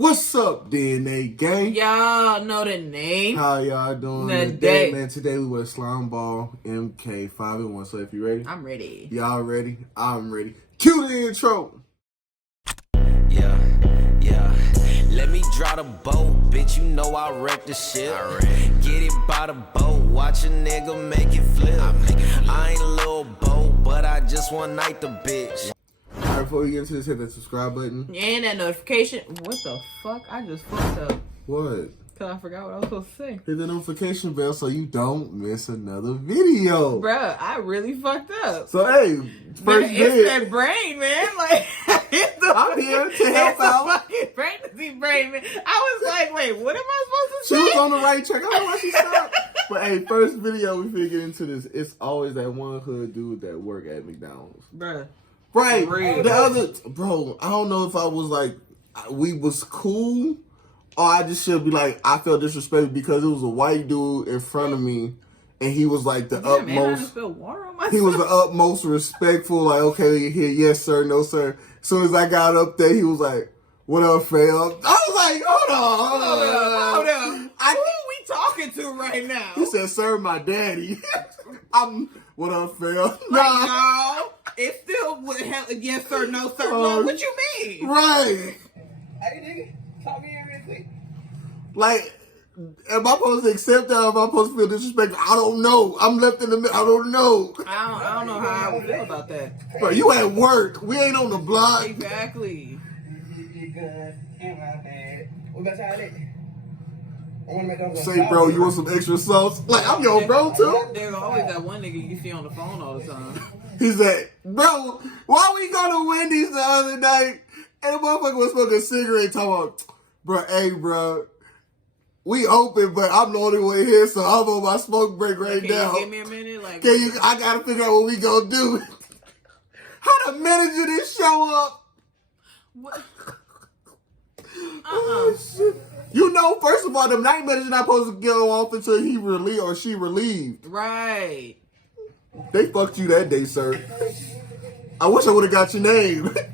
What's up, Dre&NaeYT gang? Y'all know the name. How y'all doing today, man? Today we with SLIMEBALL MK5-1. So if you ready? I'm ready. Y'all ready? I'm ready. Cue the intro. Yeah. Let me draw the boat, bitch. You know I wreck the shit. Get it by the boat, watch a nigga make it flip. I ain't a little boat, but I just one night the bitch. Alright, before we get into this, hit that subscribe button. And that notification. What the fuck? I just fucked up. What? Cause I forgot what I was supposed to say. Hit the notification bell so you don't miss another video. Bruh, I really fucked up. So hey, first It's that brain, man. Like I'm here to help out. Brain, man. I was like, wait, what am I supposed to say? She was on the right track. I don't know why she stopped. But hey, first video we finna get into this. It's always that one hood dude that work at McDonald's. Bruh. Right. Real. The other, bro, I don't know if I was like, we was cool, or I just should be like, I felt disrespected because it was a white dude in front of me, and he was like the utmost. Man, I just spilled water on myself. He was the utmost respectful, like, okay, here, yes sir, no sir. As soon as I got up there, he was like, what up, fam? I was like, hold on. Who are we talking to right now? He said, sir, my daddy. What up, fam? No, it's still yes sir, no sir. No, what you mean? Right. Hey, nigga, talk me in real quick. Like, am I supposed to accept that or am I supposed to feel disrespectful? I don't know. I'm left in the middle. I don't know. I don't know how I would feel about that. Bro, you at work. We ain't on the block. Exactly. You good? Ain't my bad. What about y'all that? I wanna make those Say, bro, you want some extra sauce? Like, I'm your bro, too. There's always that one nigga you see on the phone all the time. He said, bro, why we go to Wendy's the other night and the motherfucker was smoking a cigarette talking about, bro, hey, bro, we open, but I'm the only one here, so I'm on my smoke break right now. Can you give me a minute? Like, I gotta figure out what we gonna do. How the manager didn't show up? What? Oh, shit. You know, first of all, the night manager not supposed to go off until he relieved or she relieved. Right. They fucked you that day, sir. I wish I would have got your name. That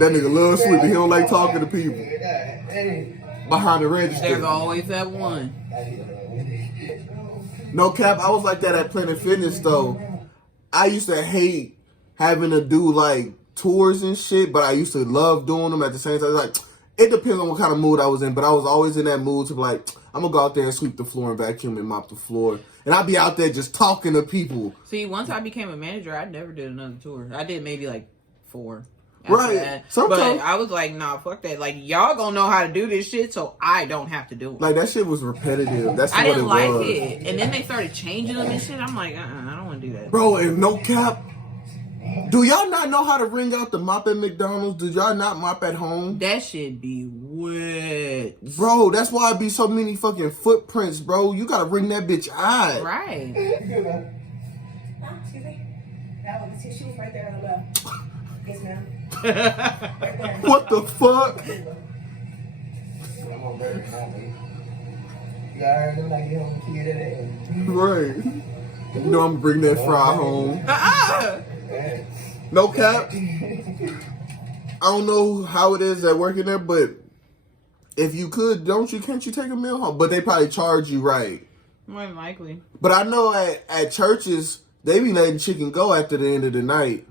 nigga loves sleeping. He don't like talking to people. Behind the register. There's always that one. No cap, I was like that at Planet Fitness though. I used to hate having to do like tours and shit, but I used to love doing them at the same time. Like, it depends on what kind of mood I was in, but I was always in that mood to be like, I'm gonna go out there and sweep the floor and vacuum and mop the floor. And I'd be out there just talking to people. See, once I became a manager, I never did another tour. I did maybe like 4. Right. But I was like, nah, fuck that. Like, y'all gonna know how to do this shit, so I don't have to do it. Like, that shit was repetitive. That's I what didn't it like was. it. And then they started changing them and shit. I'm like, I don't want to do that. Bro, and no cap, do y'all not know how to wring out the mop at McDonald's? Do y'all not mop at home? That shit be wet. Bro, that's why it be so many fucking footprints, bro. You gotta wring that bitch out. Right. Excuse me. That was the tissues right there on the left. Yes, ma'am. What the fuck? I'm on very happy. You already look like you don't kid it. Right. You know I'm gonna bring that fry home. Yeah. No cap. I don't know how it is at working there, but if you could, can't you take a meal home? But they probably charge you right. More than likely. But I know at churches, they be letting chicken go after the end of the night.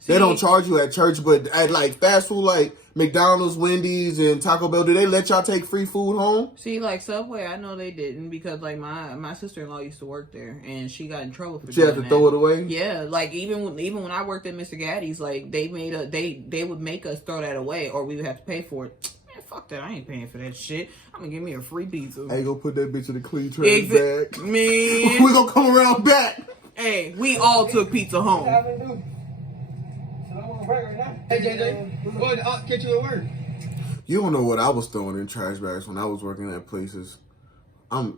See, they don't charge you at church, but at like fast food like McDonald's, Wendy's, and Taco Bell, do they let y'all take free food home? See, like Subway, I know they didn't because like my sister-in-law used to work there and she got in trouble for She had to throw it away? Yeah, like even when I worked at Mr. Gaddy's, like they would make us throw that away or we would have to pay for it. Man, fuck that, I ain't paying for that shit. I'm gonna give me a free pizza. Hey, go put that bitch in the clean trash bag. Man. We gonna come around back. Hey, we all took pizza home. Hey, JJ, what catch you at work? You don't know what I was throwing in trash bags when I was working at places. I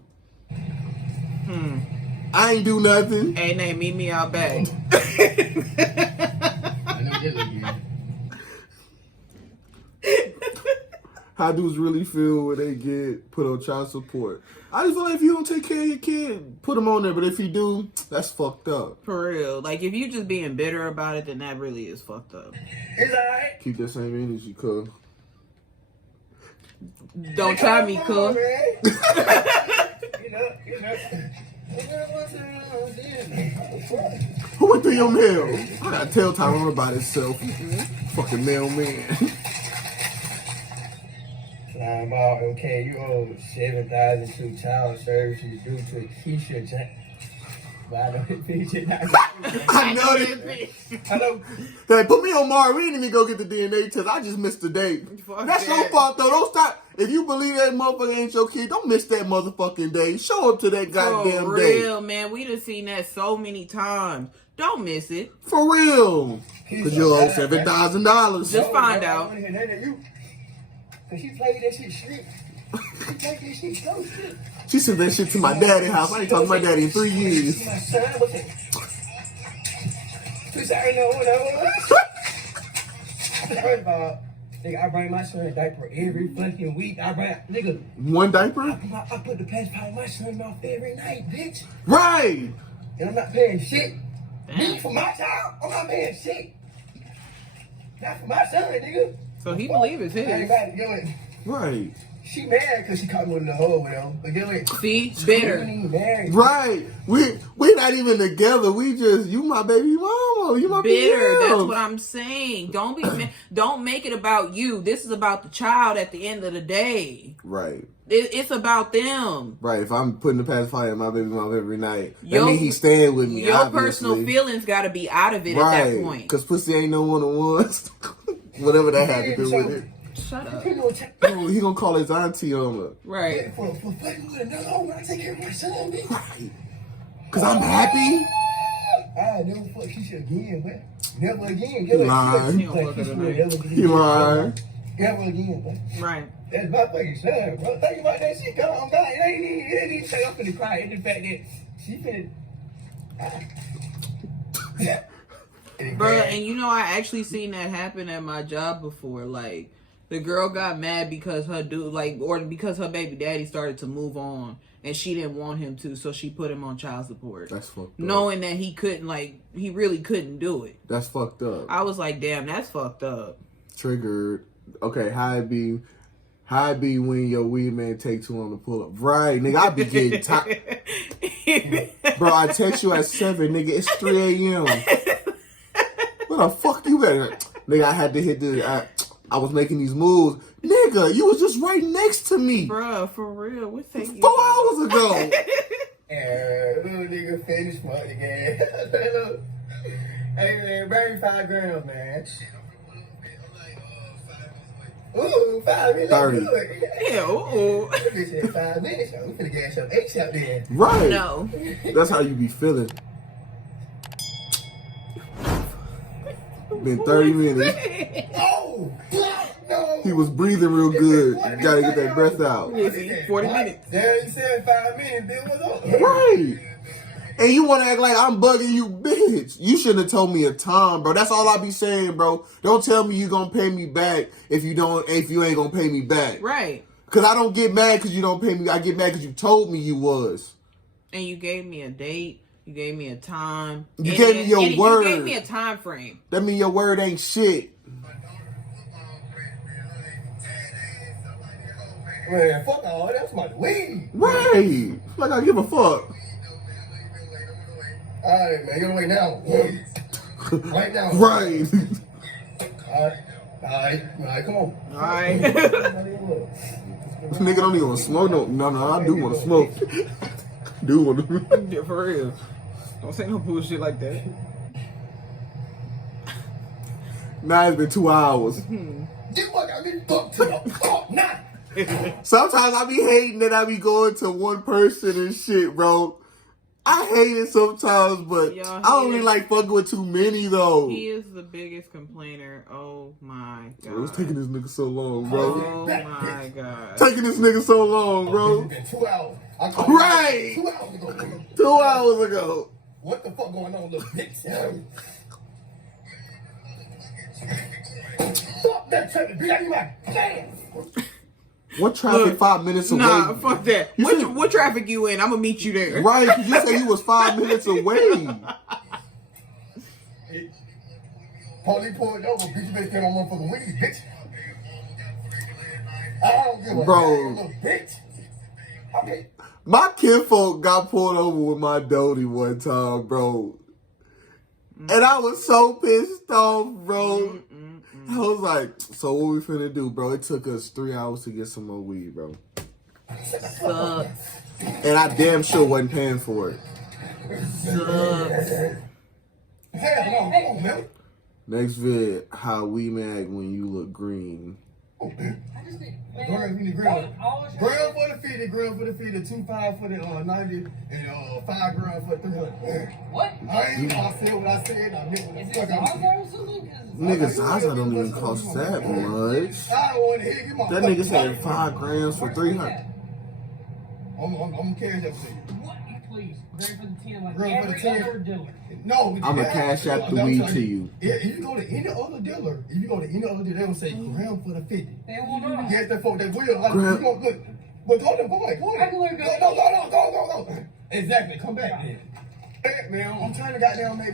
ain't do nothing. Hey, Nate, meet me out back. How dudes really feel when they get put on child support? I just feel like if you don't take care of your kid, put them on there. But if you do, that's fucked up. For real. Like, if you just being bitter about it, then that really is fucked up. It's alright. Keep that same energy, cuz. Don't try me, cuz. Who went through your mail? I gotta tell Tyrone about himself. Fucking mailman. SLIMEBALL, okay, you owe $7,000 to child services due to Keisha Jackson. I know that. I know. Hey, put me on Mars. We didn't even go get the DNA test. I just missed the date. That's your fault, though. Don't stop. If you believe that motherfucker ain't your kid, don't miss that motherfucking day. Show up to that goddamn For day. real, man. We done seen that so many times. Don't miss it. For real. Because you'll owe $7,000. Just find out. Because she played that shit straight. She played that shit so shit. She sent that shit to my daddy's house. I ain't talked to my daddy in 3 years. My son, what's it? First of all, nigga, I bring my son a diaper every fucking week. Nigga. One diaper? I put the pants on my son off every night, bitch. Right. And I'm not paying shit. Me for my child, I'm not paying shit. Not for my son, nigga. So he believe it's his. Everybody do it. Right. She mad because she caught me in the hole with him. But do it. See? Bitter. Right. We not even together. We just, you my baby mama. You my Bitter. baby That's girl. what I'm saying. Don't make it about you. This is about the child at the end of the day. Right. It's about them. Right. If I'm putting the pacifier in my baby mama every night, that means he's staying with me. Your obviously. personal feelings got to be out of it right. at that point. Because pussy ain't no one-on-ones. Whatever that had to do with it. Shut up. Oh, he gonna call his auntie on her. Right. For fucking with another hoe when I take care of my son, bitch. Right. Because I'm happy. I never fuck Keisha again, man. Never again. You lying. He don't fuck her tonight. You lying. Never again, man. Right. That's my fucking son, bro. Think about that shit. Come on, God. It ain't even say I'm finna cry. It's the fact that she finna. Bro, and you know, I actually seen that happen at my job before. Like, the girl got mad because her dude, like, or because her baby daddy started to move on, and she didn't want him to, so she put him on child support. That's fucked up. Knowing that he couldn't, like, he really couldn't do it. That's fucked up. I was like, damn, that's fucked up. Triggered. Okay, how it be when your weed man take too long to pull up? Right, nigga, I be getting tired. Bro, I text you at 7, nigga, it's 3 a.m. What the fuck you at? Nigga, I had to hit I was making these moves. Nigga, you was just right next to me. Bruh, for real. What's taking 4 hours ago. Little nigga finished money again. Hey man, bring $5 grand, man. Ooh, 5 minutes. 30. Good. Yeah, ooh. This bitch said 5 minutes. We finna get some H out there. Right. No. That's how you be feeling. Been 30 minutes. Oh, no. He was breathing real good. Gotta get that breath out. 40 minutes. Damn, you said 5 minutes, bitch. What's up? Right. And you want to act like I'm bugging you, bitch. You shouldn't have told me a time, bro. That's all I be saying, bro. Don't tell me you gonna pay me back if you ain't gonna pay me back. Right. Because I don't get mad because you don't pay me. I get mad because you told me you was. And you gave me a date. You gave me a time. You gave me your word. You gave me a time frame. That mean your word ain't shit. Man, fuck all. That's my weed. Right. Like I give a fuck. Alright, man. You gonna wait now. Right now. Right. Alright, come on. Alright. Nigga don't even want to smoke. No, I do want to smoke. Do want to. Yeah, for real. Don't say no bullshit like that. Now it's been 2 hours. This what got me fucked to the fuck now. Sometimes I be hating that I be going to one person and shit, bro. I hate it sometimes, but Yo, I don't really like fucking with too many, though. He is the biggest complainer. Oh my god. It was taking this nigga so long, bro. Oh my god. Taking this nigga so long, bro. It's been 2 hours. I called Right. you 2 hours ago. 2 hours ago. What the fuck going on, little bitch? Fuck that turkey, bitch. I need my pants. What traffic? Look, 5 minutes away. Nah, fuck that. You said- What traffic you in? I'm gonna meet you there. Right? Because you said you was 5 minutes away. Police pulled over, bitch. You better get on motherfucking weed, bitch. I don't give a Bro. damn, little bitch. Okay. My kinfolk got pulled over with my Doty one time, bro. And I was so pissed off, bro. I was like, so what we finna do, bro? It took us 3 hours to get some more weed, bro. Sucks. And I damn sure wasn't paying for it. Sucks. Hell no, come on, man. Next vid, how we mag when you look green. Oh, man. Grill for the 50, grill for the 50, 2.5 for the 90, and $5 grand for 300. What? I said what I said. I meant what the fuck I said. Nigga, Zaza don't even cost that much. I don't want to hear you, my That nigga said 5 grams for 300. I'm gonna cash that shit. What? Please. Grill for the 10 like Grill for the every 10. other dealer. No, I'ma cash out the weed to you. Yeah, if you go to any other dealer, they will say gram for the 50. They will not. Yes, that folk, they will. Like, Gram. you know, look, but go there, boy, go there. Regular go. No. Exactly, come back then. Hey, man, I'm trying to goddamn make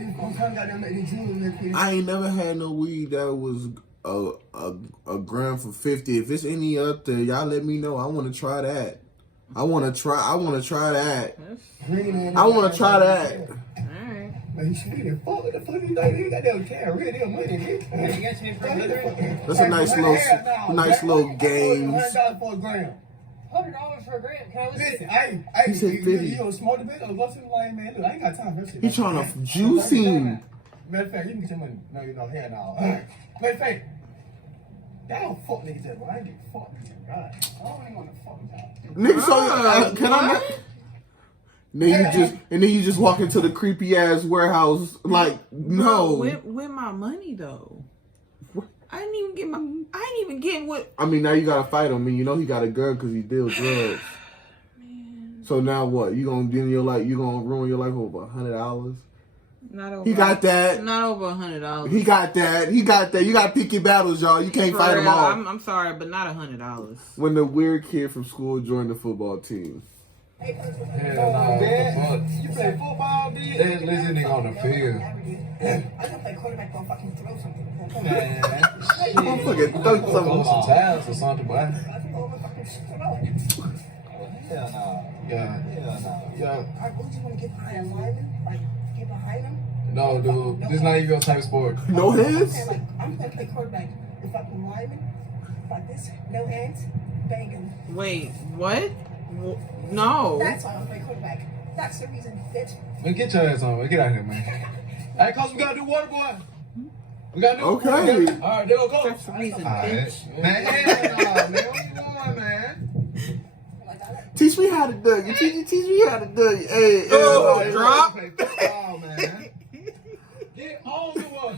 these jewelry. I ain't never had no weed that was a gram for 50. If it's any up there, y'all let me know. I want to try that. I want to try that. I want to try that. Alright. Man, he should have fuck with the fucking thing. He got that carry real deal money, bitch. You got 10 for a hundred? That's a nice little games. $100 for a gram. $100 for a gram. Can I listen? Listen, He said 50. you gonna smoke the bitch or go to the lane, man? Look, I ain't got time for that shit. He trying to juice him. Matter of fact, you can get your money. No, you know, hell no. Matter of fact, y'all don't fuck niggas that, but I ain't get fucked niggas. God, I don't even want to fuck with y'all. Nigga, so can I? Then you just walk into the creepy ass warehouse like no. With my money though. I didn't even get what. I mean, now you gotta fight him, and you know he got a gun because he deals drugs. Man. So now what? You gonna ruin your life over $100? Not over. He got that. Not over $100. He got that. You gotta pick your battles, y'all. You can't fight them all. I'm sorry, but not $100. When the weird kid from school joined the football team. You play football, bitch? They listening on the field. I can play quarterback, don't fucking throw something. Man, I'm fucking throw some tabs or something, boy. I can go over fucking throw it. Hell no. Yeah. I just want to get behind a lineman, like get behind him. No, dude. This is not even your type of sport. No hands? Like, I'm gonna play quarterback with fucking lineman, like this, no hands, banging. Wait, what? No. That's why I'm playing quarterback. That's the reason, bitch. Man, get your ass on, man. Get out of here, man. Hey, coach, we gotta do water, boy. We gotta do Okay. All right, there we go. That's the reason, All right. bitch. Man, hell no, man. What you doing, man? Teach me how to dug it. Teach me how to dug it. Hey, Drop. Play football, man. Get on the one.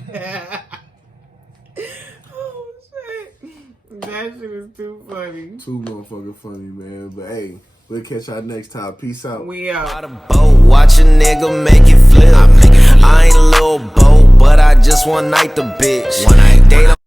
Oh shit. That shit is too funny. Too motherfucking funny, man. But hey, we'll catch y'all next time. Peace out. We out. By the boat, watch a nigga make it flip. I ain't a little boat, but I just one night the bitch.